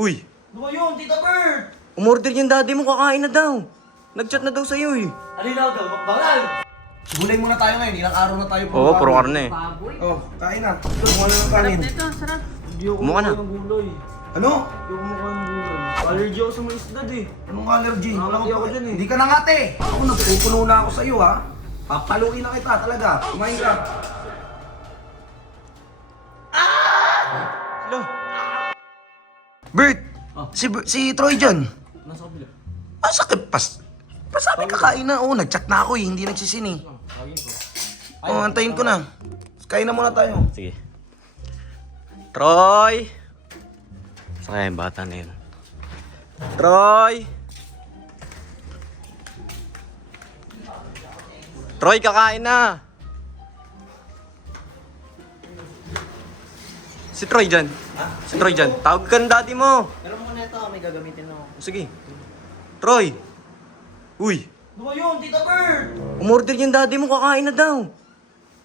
Uy, Ano ba yun, Tita Bert? umorder yung daddy mo, kakain na daw. Nag-chat na daw sa'yo eh. Alinaw daw, magbangal! Gulay muna tayo ngayon, ilang araw na tayo Oo, puro karne. Baboy. Oh, kain na. Kumuha na ng kanin. Ito, sarap. Hindi ako Kumuha na. kumakain ng gulay. Ano? Hindi ako kumakain ng gulay. Allergy ako sa mga isdad eh. Anong allergy? Nakakati ako dyan eh. Hindi ka na ngate. Ako nagpupuno na ako sa'yo ha. Papaluin na kita talaga. Kumain ka. Hello? Bert! Si Troy dyan. Nasa kabila. Ah, sakit pasabi kakain na. Oo, nag-chat na ako eh. Hindi nagsisini. Kagin ko. Oo, antayin ko na. Kain na muna tayo. Sige. Troy! Saan kaya yung bata na yun? Troy! Troy, kakain na! Si Troy dyan. Si Troy dyan. Tawag ka ng daddy mo. Pero mo na ito, may gagamitin ako. Sige. Troy! Uy! Ano ba yun, Tita Bert? Umorder yung daddy mo, kakain na daw.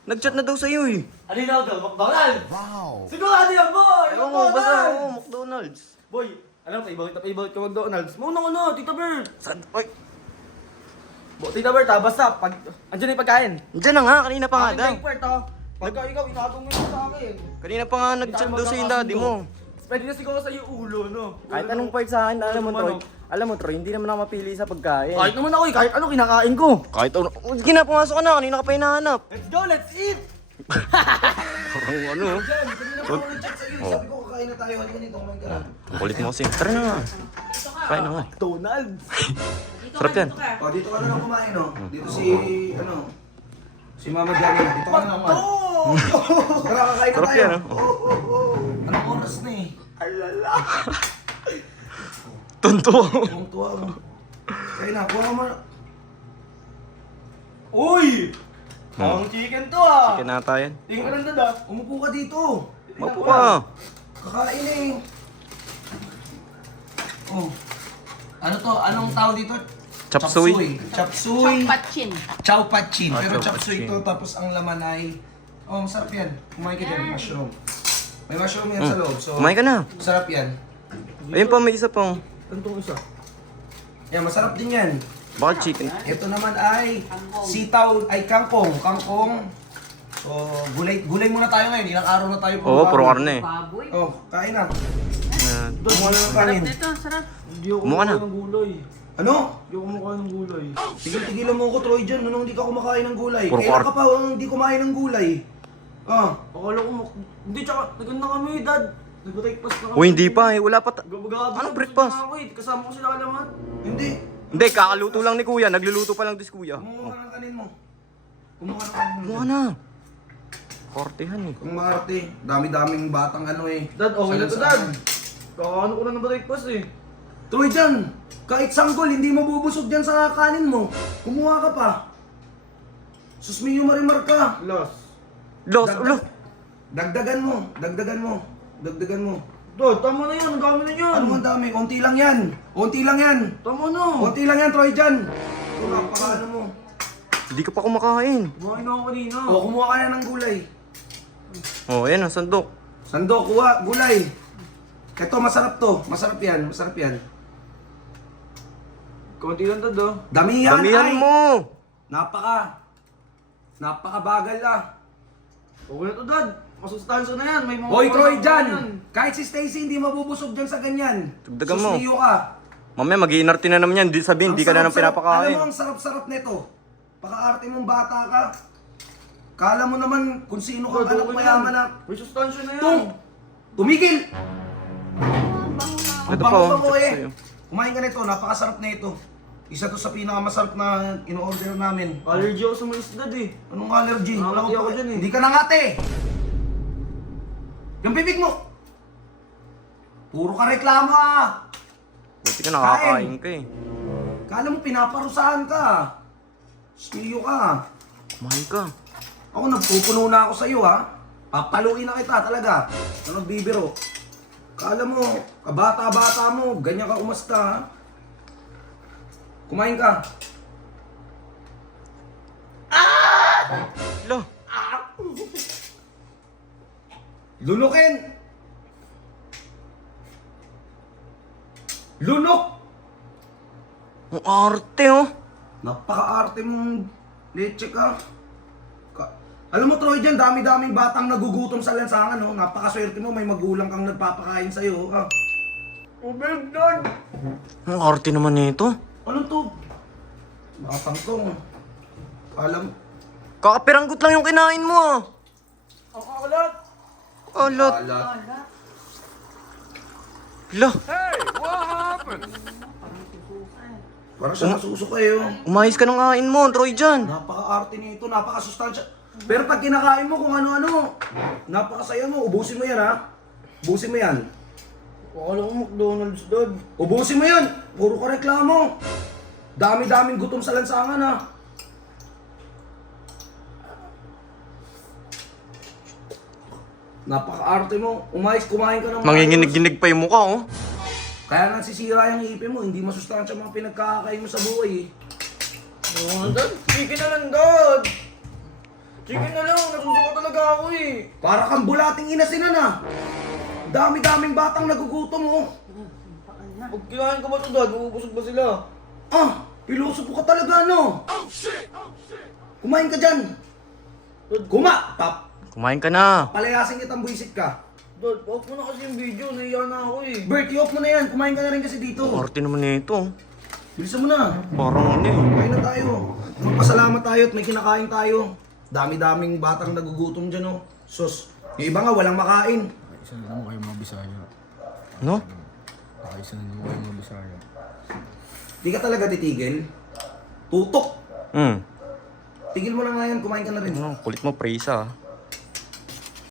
Nag-chat na daw sa'yo eh. Alinaw daw, magbangal! Wow! Sigurado yan, boy! Ewan mo, basta ako, McDonald's. Boy, alam mo, pa-ibawit ka McDonald's. Mauna ko na, Tita Bert! Saan? Oy! Tita Bert ha, basta, andyan na yung pagkain. Diyan na nga, kanina pa nga daw. Akin Bert ha. Pagka ikaw, inatong mo yun sa akin. Kanina pa nga nag-chat daw sa yung daddy mo. Pwede na siguro sa iyo ulo, no? Kahit anong part sa akin, alam mo Troy, hindi naman ako mapili sa pagkain. Kahit naman ako eh, kahit ano kinakain ko. Kahit ano, sige na, pumasok ka na, kanina ka pa hinahanap. Let's go, let's eat! Parang ano, Diyan, kanina pa ako nag-chat sa'yo. Sabi ko kakain na tayo. Halika dito, kumain ka na. ang kulit mo kasi. Tara na nga. Kain na nga. Donald! Dito Sarap ka, yan. dito ka. O, dito ka na lang kumain, no? Dito si Mama Jani. Dito ka na lang kumain. Tara, kakain na Sarap tayo. yan, ah. Anong oras na eh? Alala. Tonto. Ang tuwa mo. Kaya na, kuha ka mo. Uy! Ang chicken to ah! Chicken nata yan. Tingin ka lang dada. Umupo ka dito. Mapo ka. Kakain eh. Oh. Ano to? Anong tawag dito? Chop suey. Chop suey. Patchin. Chow patchin. Ah, Pero chow chop suey patchin. to. Tapos ang laman ay... Oh, masarap yan. Kumain ka dyan, mushroom. May mushroom yan sa loob. So, Kumain ka na. masarap yan. Ayun pa, may isa pang. Ano tong isa? Yan, masarap din yan. Baka chicken. Ito naman ay sitaw, ay kangkong. Kangkong. So, gulay muna tayo ngayon. Ilang araw na tayo Oo, puro karne. Baboy. Oh, kain na. Yan. Kumuha na ng Sarap kanin. nito, sarap. Hindi ako Kumuha na. kumakain ng gulay. Ano? Hindi ako kumakain ng gulay. Tigil-tigilan mo ako, Troy, dyan. Anong hindi ka kumakain ng gulay? Puro Kailan kar- ka pa hindi kumain ng gulay? Ah, Akala ko hindi, tsaka naganda kami, dad. Nag-breakfast na kami. Uy, hindi pa eh. Wala pa. Gabagado. Anong breakfast? Ako eh. Kasama ko sila kalaman. hindi. Hindi, kakaluto lang ni kuya. Nagluluto pa lang dis kuya. Kumuha ka ng kanin mo. Kumuha ng kanin mo. Kumuha na. Kortehan eh. Kung maarte, dami-daming batang ano eh. Dad, okay na to, dad. Kakaano ko na ng breakfast eh. Troy, dyan. Kahit sanggol, hindi mo bubusog dyan sa kanin mo. Kumuha ka pa. Sus, may marimar ka. Los. Los, ulo. Dagdagan mo. Dagdagan mo. Dagdagan mo. Dad, tama na yan. Ang dami na yan. Ano man dami? Unti lang yan. Unti lang yan. Tama na. Unti lang yan, Troy, dyan. So, napaka ano mo. Hindi ka pa kumakain. Kumain na ako kanina. O, kumuha ka na ng gulay. Oh, ayan ang sandok. Sando, kuha, gulay. Ito, masarap to. Masarap yan, masarap yan. Konti lang, dad, oh. Damihan, Damihan ay! mo. Napakabagal ah. Okay na to, dad. Masustansya na yan. May mga Hoy, Troy, na dyan! yan. Kahit si Stacy, hindi mabubusog dyan sa ganyan. Dagdagan mo. Susniyo ka. Mamaya mag-iinarte na naman yan. Di sabihin, Ang di ka na nang sarap-sarap- pinapakain. Alam mo, ang sarap-sarap nito. Paka-arte mong bata ka. Kala mo naman kung sino kang Dad, anak okay na mayaman yan. na. May sustansya na yan. Tung! Tumigil! Ito Ang pa, oh. bango-bango Check eh. sa'yo. Kumain ka nito, napakasarap na ito. Isa to sa pinakamasarap na in-order namin. Allergy ako sa mga isdad eh. Anong allergy? Wala Nakakati ko ako pa- dyan eh. Hindi ka nangate! Yung bibig mo! Puro ka reklamo ah! Buti ka nakakain ka eh. Kala mo pinaparusahan ka. Stiyo ka. Kumain ka. Ako nagpupuno na ako sa'yo ha. Papaluin na kita talaga. Ano nagbibiro. Kala mo, kabata-bata mo, ganyan ka umasta ha. Kumain ka. Lo. Lulukin! Lunok! Ang arte oh. Napaka-arte mong leche ka. Alam mo, Troy, dyan, dami-daming batang nagugutom sa lansangan, no? Napakaswerte mo, may magulang kang nagpapakain sa'yo, ha? Ubig, Dad! Ang arte naman nito. Ano to? Matang to. Alam, Kakapiranggot lang yung kinain mo ah. Ang kalat! Alat. alat. Hala, Parang siya nasusuka eh, oh. umayos ka ng kain mo, Troy dyan. Napaka-arte nito, napaka-sustansya. Pero pag kinakain mo kung ano-ano, napakasaya mo, ubusin mo yan, ha? Ubusin mo yan. Akala ko McDonald's, Dad. Ubusin mo yan! Puro ka reklamo! Dami-daming gutom sa lansangan, ha? Napaka-arte mo. Umayos, kumain ka ng Manginginig-ginig pa yung mukha oh. Kaya nagsisira yung ipin mo, hindi masustansya mga pinagkakain mo sa buhay, eh. Oo, Dad. Chicken na lang, Dad. Chicken na lang. Nasusuka talaga ako eh. Para kang bulating inasinan, ha? Dami-daming batang nagugutom, oh. Pag kinain ko ba ito, Dad? Mabubusog ba sila? Ah, pilosopo ka talaga, no? Kumain ka dyan. Kumain ka na. Palayasin kitang buisit ka. Dad, off mo na kasi yung video. Nahiya na ako eh. Bert, i-off mo na yan. Kumain ka na rin kasi dito. Ang arte naman nito. Bilisan mo na. Parang ano eh. Kain na tayo. Magpasalamat tayo at may kinakain tayo. Dami-daming batang nagugutom dyan, oh. Sus, yung iba nga walang makain. Isa na naman kayo mga Bisaya. No? Isa na naman kayo mga Bisaya. Di ka talaga titigil. Tutok. Hmm. Tigil mo na nga yan, kumain ka na rin. Ano, kulit mo, presa ah.